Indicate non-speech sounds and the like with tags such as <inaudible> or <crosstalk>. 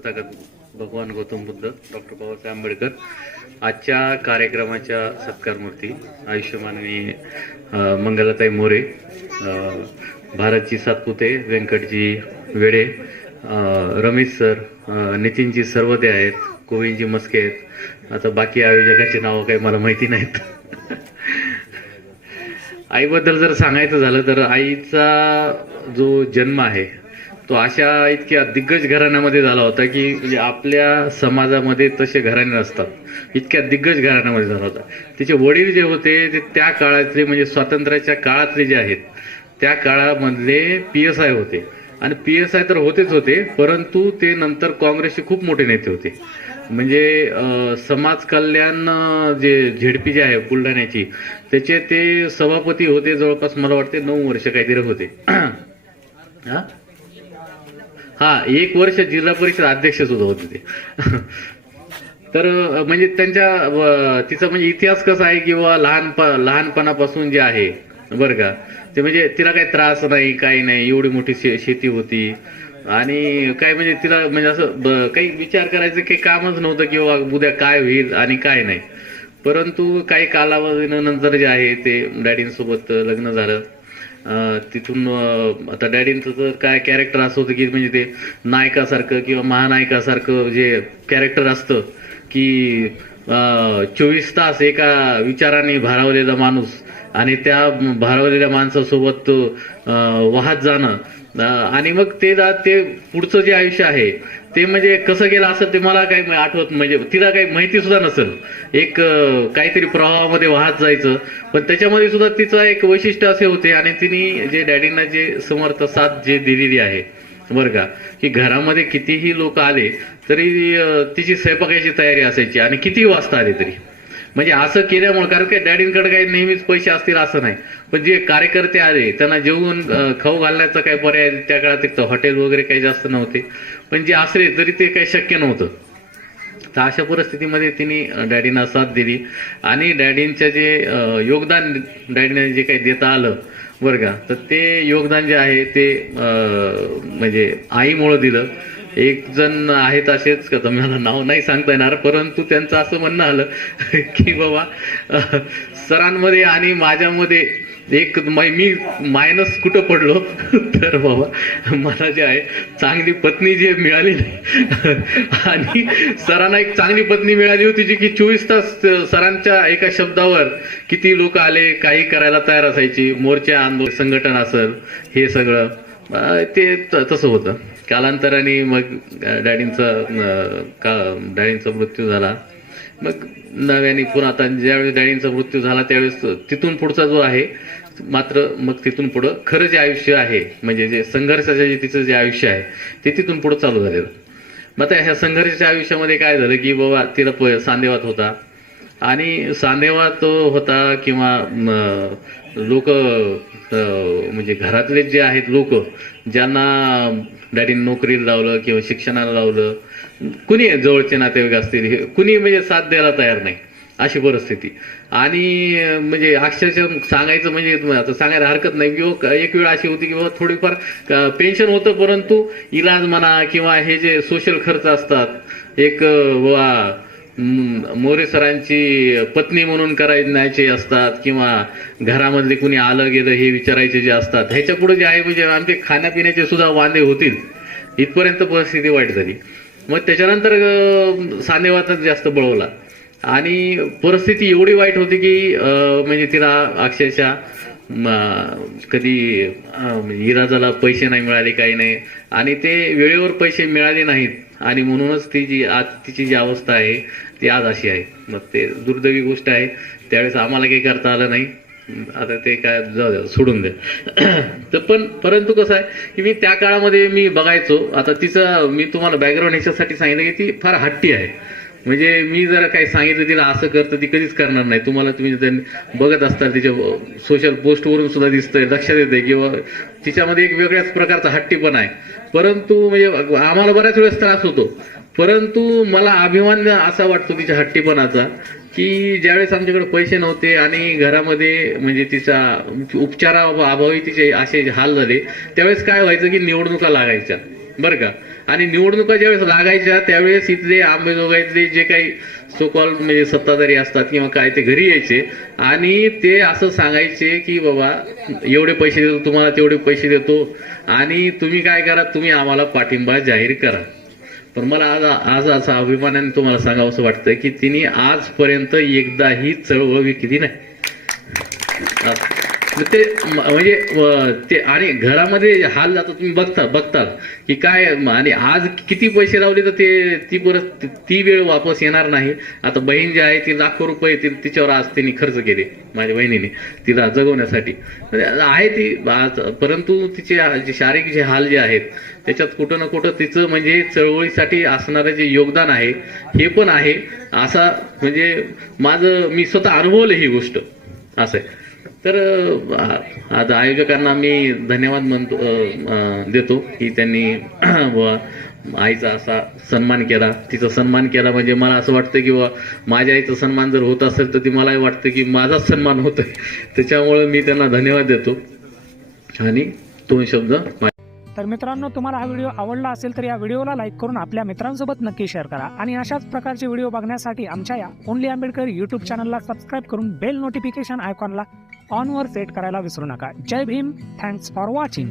तथागत भगवान गौतम बुद्ध डॉक्टर बाबासाहेब आंबेडकर आजच्या कार्यक्रमाच्या सत्कारमूर्ती आयुष्यमान मी मंगलाताई मोरे भारतजी सातपुते व्यंकटजी वेडे रमेश सर नितीनजी सर्वते आहेत गोविंदजी मस्के आहेत. आता बाकी आयोजकाची नावं काही मला माहिती नाहीत. आईबद्दल जर सांगायचं झालं तर आईचा जो जन्म आहे तो अशा इतक्या दिग्गज घराण्यामध्ये झाला होता की म्हणजे आपल्या समाजामध्ये तसे घराणे नसतात. इतक्या दिग्गज घराण्यामध्ये झाला होता. तिचे वडील जे होते ते त्या काळातले म्हणजे स्वातंत्र्याच्या काळातले जे आहेत त्या काळामधले पी एस आय होते. आणि पी एस आय तर होतेच होते परंतु ते नंतर काँग्रेसचे खूप मोठे नेते होते. म्हणजे समाज कल्याण जे झेडपी जे आहे बुलढाण्याची त्याचे ते सभापती होते जवळपास मला वाटते नऊ वर्ष काहीतरी होते. <clears throat> हा एक वर्ष जिल्हा परिषद अध्यक्ष सुद्धा होते ते. तर म्हणजे त्यांच्या तिचा म्हणजे इतिहास कसा आहे किंवा लहान लहानपणापासून जे आहे बरं का? ते म्हणजे तिला काही त्रास नाही काही नाही एवढी मोठी शे- शेती होती. आणि काय म्हणजे तिला म्हणजे असं काही विचार करायचं काही कामच नव्हतं किंवा उद्या काय होईल आणि काय नाही. परंतु काही कालावधीनंतर जे आहे ते डॅडींसोबत लग्न झालं. तिथून आता डॅडींचं तर काय कॅरेक्टर असं होतं की म्हणजे ते नायकासारखं किंवा महानायकासारखं जे कॅरेक्टर असतं की चोवीस तास एका विचाराने भारावलेला माणूस आणि त्या भारावलेल्या माणसासोबत वाहत जाणं. आणि मग ते ते पुढचं जे आयुष्य आहे ते म्हणजे कसं गेलं असं ते मला काही आठवत म्हणजे तिला काही माहिती सुद्धा नसेल. एक काहीतरी प्रवाहामध्ये वाहत जायचं. पण त्याच्यामध्ये सुद्धा तिचं एक वैशिष्ट्य असे होते आणि तिने जे डॅडींना जे समर्थ साथ जे दिलेली आहे बरं का की घरामध्ये कितीही लोक आले तरी तिची स्वयंपाकाची तयारी असायची आणि कितीही वाजता आले तरी. म्हणजे असं केल्यामुळे कारण काय डॅडींकडे काही नेहमीच पैसे असतील असं नाही. पण जे कार्यकर्ते आले त्यांना जेवून खाऊ घालण्याचा काही पर्याय त्या काळात एक हॉटेल वगैरे काही जास्त नव्हते. पण जे असले तरी ते काही शक्य नव्हतं. तर अशा परिस्थितीमध्ये तिने डॅडींना साथ दिली. आणि डॅडींच्या जे योगदान डॅडीने जे काही देता आलं बरं का तर ते योगदान जे आहे ते म्हणजे आईमुळं दिलं. एक जण आहेत असेच का तर मला नाव नाही सांगता येणार परंतु त्यांचं असं म्हणणं आलं <laughs> की बाबा सरांमध्ये आणि माझ्यामध्ये एक मी मायनस कुठं पडलो <laughs> तर बाबा मला जे आहे चांगली पत्नी जी मिळाली नाही. <laughs> आणि सरांना एक चांगली पत्नी मिळाली होती जी की चोवीस तास सरांच्या एका शब्दावर किती लोक आले काही करायला तयार असायची मोर्चा आंदोलन संघटन असेल हे सगळं ते तसं होतं. कालांतराने मग डॅडींचा का डॅडींचा मृत्यू झाला. मग नव्याने पुन्हा आता ज्यावेळेस डॅडींचा मृत्यू झाला त्यावेळेस तिथून पुढचा जो आहे मात्र मग तिथून पुढं खरं जे आयुष्य आहे म्हणजे जे संघर्षाचं जे तिचं जे आयुष्य आहे ते तिथून पुढं चालू झालेलं. मग आता ह्या संघर्षाच्या आयुष्यामध्ये काय झालं की बाबा तिला प- सांदेवात होता. आणि सांदेवात होता किंवा लोक म्हणजे घरातले जे आहेत लोक ज्यांना डॅडीने नोकरीला लावलं किंवा शिक्षणाला लावलं कुणी जवळचे नातेवाईक असतील हे कुणी म्हणजे साथ द्यायला तयार नाही अशी परिस्थिती. आणि म्हणजे अक्षरशः सांगायचं म्हणजे आता सांगायला हरकत नाही किंवा एक वेळ अशी होती की बाबा थोडीफार पेन्शन होतं परंतु इलाज म्हणा किंवा हे जे सोशल खर्च असतात एक अं, बुवा मोरे सरांची पत्नी म्हणून करायचे असतात किंवा घरामधले कुणी आलं गेलं हे विचारायचे जे असतात ह्याच्या पुढे जे आहे म्हणजे आमचे खाण्यापिण्याचे सुद्धा वांदे होतील. इथपर्यंत परिस्थिती वाईट झाली. मग त्याच्यानंतर अं, सानेवातच जास्त बळवला. आणि परिस्थिती एवढी वाईट होती की म्हणजे तिला अक्षरशः कधी म्हणजे इराजाला पैसे नाही मिळाले काही नाही. आणि ते वेळेवर पैसे मिळाले नाहीत. आणि म्हणूनच ती जी आज तिची जी अवस्था आहे ती आज अशी आहे. मग ते दुर्दैवी गोष्ट आहे. त्यावेळेस आम्हाला काही करता आलं नाही. आता ते काय जाऊ द्या सोडून द्या <clears throat> तर पण परंतु कसं आहे की मी त्या काळामध्ये मी बघायचो. आता तिचं मी तुम्हाला बॅकग्राऊंड ह्याच्यासाठी सांगितलं की ती फार हट्टी आहे. म्हणजे मी जर काही सांगितलं तिला असं करतं ती कधीच करणार नाही. तुम्हाला तुम्ही बघत असताल तिच्या सोशल पोस्टवरून सुद्धा दिसतंय लक्षात येते किंवा तिच्यामध्ये एक वेगळ्याच प्रकारचा हट्टीपणा आहे. परंतु म्हणजे आम्हाला बऱ्याच वेळेस त्रास होतो. परंतु मला अभिमान असा वाटतो तिच्या हट्टीपणाचा की ज्यावेळेस आमच्याकडे पैसे नव्हते आणि घरामध्ये म्हणजे तिचा उपचारा अभावी तिचे असे हाल झाले त्यावेळेस काय व्हायचं की निवडणुका लागायच्या. बरं का? आणि निवडणुका ज्यावेळेस लागायच्या त्यावेळेस इथले आंबेजोगाईतले जे काही सोकॉल म्हणजे सत्ताधारी असतात किंवा काय ते घरी यायचे. आणि ते असं सांगायचे की बाबा एवढे पैसे देतो तुम्हाला तेवढे पैसे देतो. आणि तुम्ही काय करा तुम्ही आम्हाला पाठिंबा जाहीर करा. पण मला आज आज असा अभिमानाने तुम्हाला सांगावं असं वाटतं की तिने आजपर्यंत एकदाही चळवळ विकली नाही. ते म्हणजे ते आणि घरामध्ये हाल जातो तुम्ही बघता बघता की काय आणि आज किती पैसे लावले तर ते ती परत ती वेळ वापस येणार नाही. आता बहीण जी आहे ती लाखो रुपये ती तिच्यावर आज त्यांनी खर्च केले माझ्या बहिणीने तिला जगवण्यासाठी. आहे ती आज परंतु तिचे जे शारीरिक जे हाल जे आहेत त्याच्यात कुठं ना कुठं तिचं म्हणजे चळवळीसाठी असणारं जे योगदान आहे हे पण आहे. असा म्हणजे माझं मी स्वतः अनुभवलं ही गोष्ट. असं आहे. तर आज आता आयोजकांना मी धन्यवाद म्हणतो देतो की त्यांनी <clears throat> बुवा आईचा असा सन्मान केला. तिचा सन्मान केला म्हणजे मला असं वाटतं की बुवा माझ्या आईचा सन्मान जर होत असेल तर ती मलाही वाटतं की माझाच सन्मान होतोय. <laughs> त्याच्यामुळे मी त्यांना धन्यवाद देतो. आणि दोन शब्द तर मित्रांनो तुम्हाला हा व्हिडिओ आवडला असेल तर या व्हिडिओला लाईक करून आपल्या मित्रांसोबत नक्की शेअर करा. आणि अशाच प्रकारचे व्हिडिओ बघण्यासाठी आमच्या या ओनली आंबेडकर यूट्यूब चॅनलला सबस्क्राईब करून बेल नोटिफिकेशन आयकॉनला ऑनवर सेट करायला विसरू नका. जय भीम. Thanks for watching